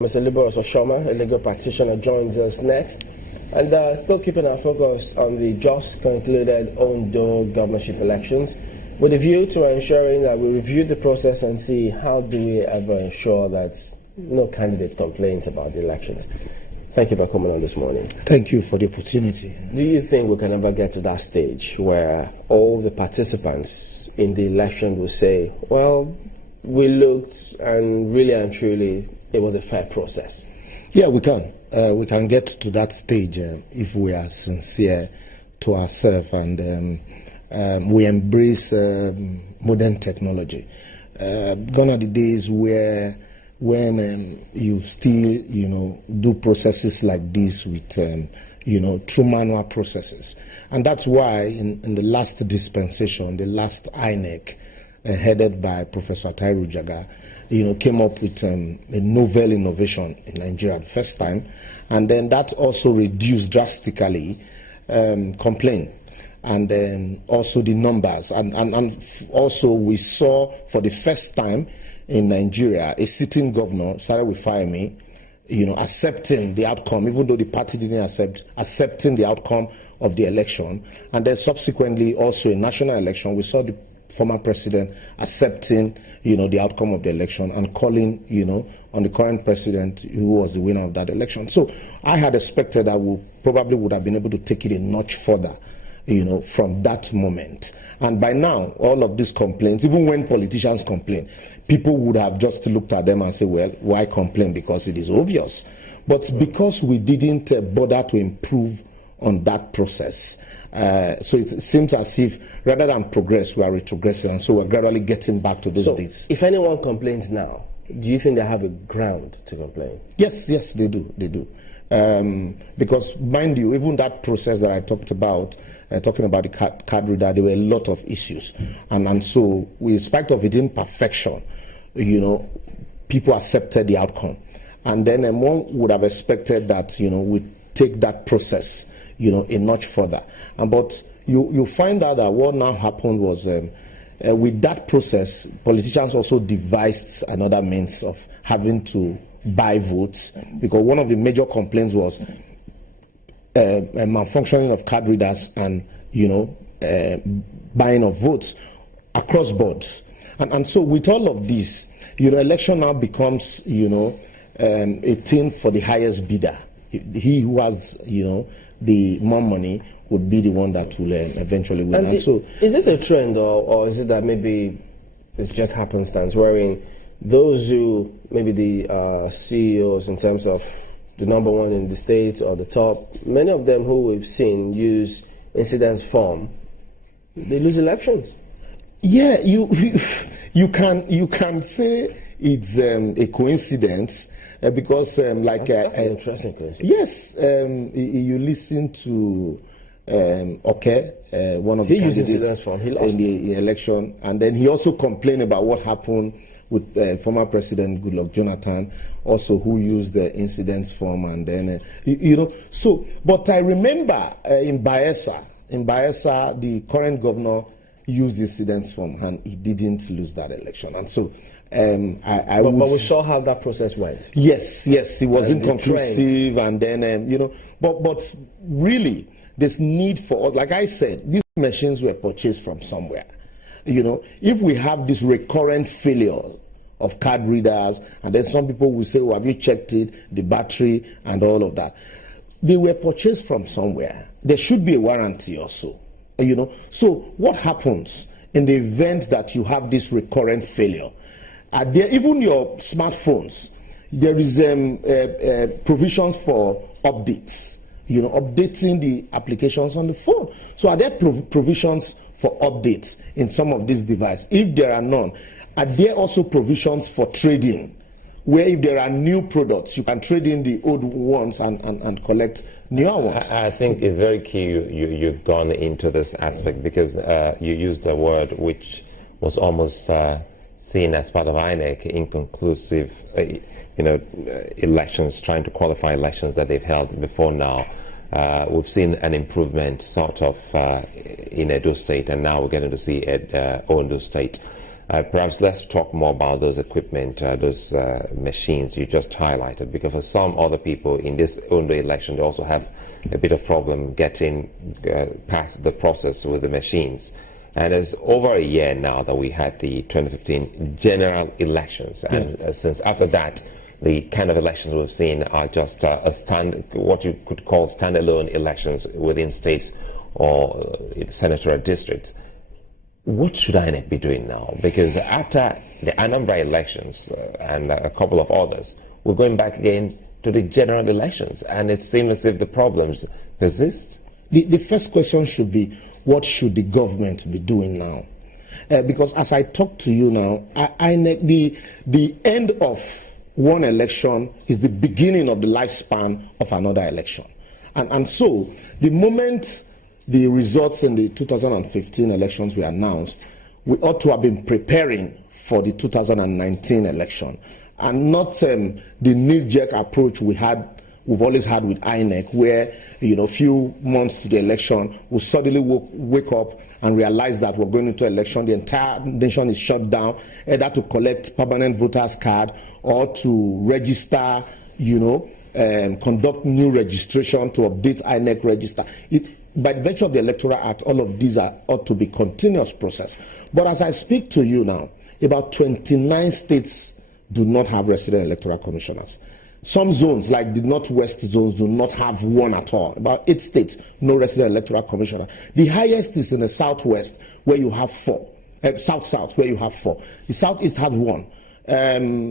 Mr. Libor Oshoma, a legal practitioner, joins us next. And still keeping our focus on the just concluded Ondo governorship elections, with a view to ensuring that we review the process and see how do we ever ensure that no candidate complains about the elections. Thank you for coming on this morning. Thank you for the opportunity. Do you think we can ever get to that stage where all the participants in the election will say, well, we looked and really and truly it was a fair process? Yeah, we can. We can get to that stage if we are sincere to ourselves and we embrace modern technology. Gone are the days where when you still, do processes like this with, through manual processes. And that's why in the last dispensation, the last INEC, headed by Professor Tairu Jaga, came up with a novel innovation in Nigeria the first time, and then that also reduced drastically complaint, and then also the numbers, and also we saw for the first time in Nigeria a sitting governor, started with Fayemi, accepting the outcome, even though the party didn't accepting the outcome of the election, and then subsequently also in national election we saw the former president accepting, the outcome of the election and calling, on the current president who was the winner of that election. So I had expected that we probably would have been able to take it a notch further, from that moment. And by now, all of these complaints, even when politicians complain, people would have just looked at them and say, well, why complain? Because it is obvious. But because we didn't bother to improve on that process, so it seems as if rather than progress, we are retrogressing, and so we're gradually getting back to these days. If anyone complains now, do you think they have a ground to complain? Yes, they do. Because mind you, even that process that I talked about, talking about the card reader, there were a lot of issues, and so, in spite of its imperfection, people accepted the outcome, and then one would have expected that we take that process a notch further. But you find out that what now happened was with that process, politicians also devised another means of having to buy votes, because one of the major complaints was a malfunctioning of card readers and buying of votes across boards. And so with all of this, election now becomes a thing for the highest bidder. He who has the more money would be the one that will eventually win. And so, is this a trend, or is it that maybe it's just happenstance, wherein those who, maybe the CEOs in terms of the number one in the state or the top, many of them who we've seen use incidence form, they lose elections? Yeah, you can say it's a coincidence. Because that's an interesting coincidence. Yes, you listen to one of the candidates in the election, and then he also complained about what happened with former President Goodluck Jonathan, also who used the incidents form, and then So, but I remember in Bayelsa, the current governor used the incidents form, and he didn't lose that election, and so. But we saw how that process went. Yes, it was inconclusive, and then but really, there's need for, like I said, these machines were purchased from somewhere. If we have this recurrent failure of card readers, and then some people will say, "Oh, have you checked it? The battery and all of that." They were purchased from somewhere. There should be a warranty also. So what happens in the event that you have this recurrent failure? There, even your smartphones, there is provisions for updates, updating the applications on the phone. So are there provisions for updates in some of these devices? If there are none, are there also provisions for trading, where if there are new products, you can trade in the old ones and collect newer ones? I think it's very key you've gone into this aspect, because you used a word which was almost seen as part of INEC, inconclusive, elections, trying to qualify elections that they've held before now. We've seen an improvement sort of in Edo State, and now we're getting to see Ondo State. Perhaps let's talk more about those equipment, those machines you just highlighted, because for some other people in this Ondo election, they also have a bit of problem getting past the process with the machines. And it's over a year now that we had the 2015 general elections, and since after that, the kind of elections we've seen are just what you could call standalone elections within states or senatorial districts. What should INEC be doing now? Because after the Anambra elections and a couple of others, we're going back again to the general elections, and it seems as if the problems persist. The first question should be, what should the government be doing now? Because as I talk to you now, INEC, the end of one election is the beginning of the lifespan of another election. And so the moment the results in the 2015 elections were announced, we ought to have been preparing for the 2019 election, and not the knee-jerk approach we've always had with INEC, where a few months to the election we suddenly wake up and realize that we're going into election, the entire nation is shut down, either to collect permanent voters card or to register, conduct new registration to update INEC register. By virtue of the Electoral Act, all of these ought to be continuous process. But as I speak to you now, about 29 states do not have resident electoral commissioners. Some zones, like the Northwest zones, do not have one at all. About 8 states, no resident electoral commissioner. The highest is in the Southwest, where you have 4. South, where you have 4. The Southeast has 1.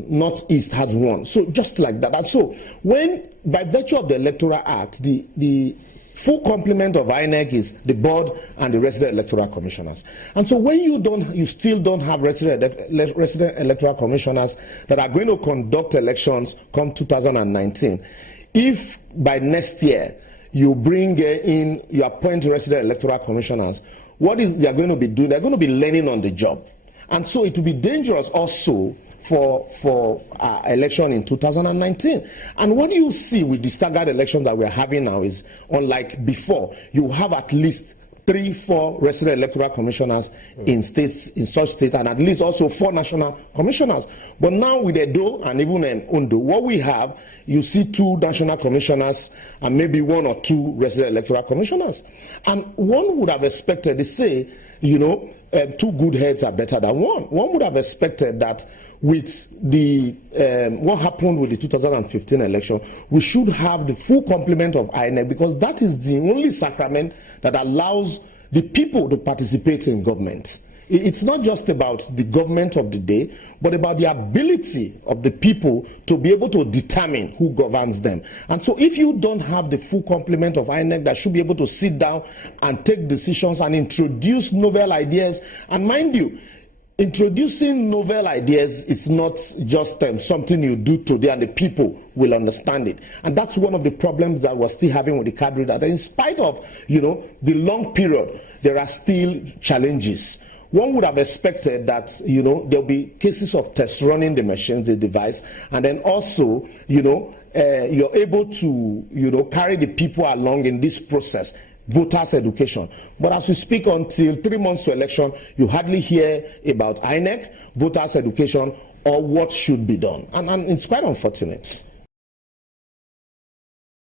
Northeast has 1. So just like that. And so when, by virtue of the Electoral Act, the full complement of INEC is the board and the resident electoral commissioners. And so when you still don't have resident electoral commissioners that are going to conduct elections come 2019, if by next year you appoint resident electoral commissioners, what is they are going to be doing? They're going to be learning on the job. And so it will be dangerous also for election in 2019. And what you see with the staggered elections that we're having now is, unlike before, you have at least 3-4 resident electoral commissioners in states, in such states, and at least also 4 national commissioners. But now with Edo and even in Ondo, what we have, you see 2 national commissioners and maybe 1 or 2 resident electoral commissioners. And one would have expected to say, 2 good heads are better than one. One would have expected that with the what happened with the 2015 election, we should have the full complement of INEC, because that is the only sacrament that allows the people to participate in government. It's not just about the government of the day, but about the ability of the people to be able to determine who governs them. And so if you don't have the full complement of INEC that should be able to sit down and take decisions and introduce novel ideas, and mind you, introducing novel ideas is not just something you do today and the people will understand it. And that's one of the problems that we're still having with the card reader. That in spite of, the long period, there are still challenges. One would have expected that, there'll be cases of test running the machines, the device, and then also, you're able to, carry the people along in this process. Voters education. But as we speak, until 3 months to election, you hardly hear about INEC, voters education, or what should be done. And it's quite unfortunate.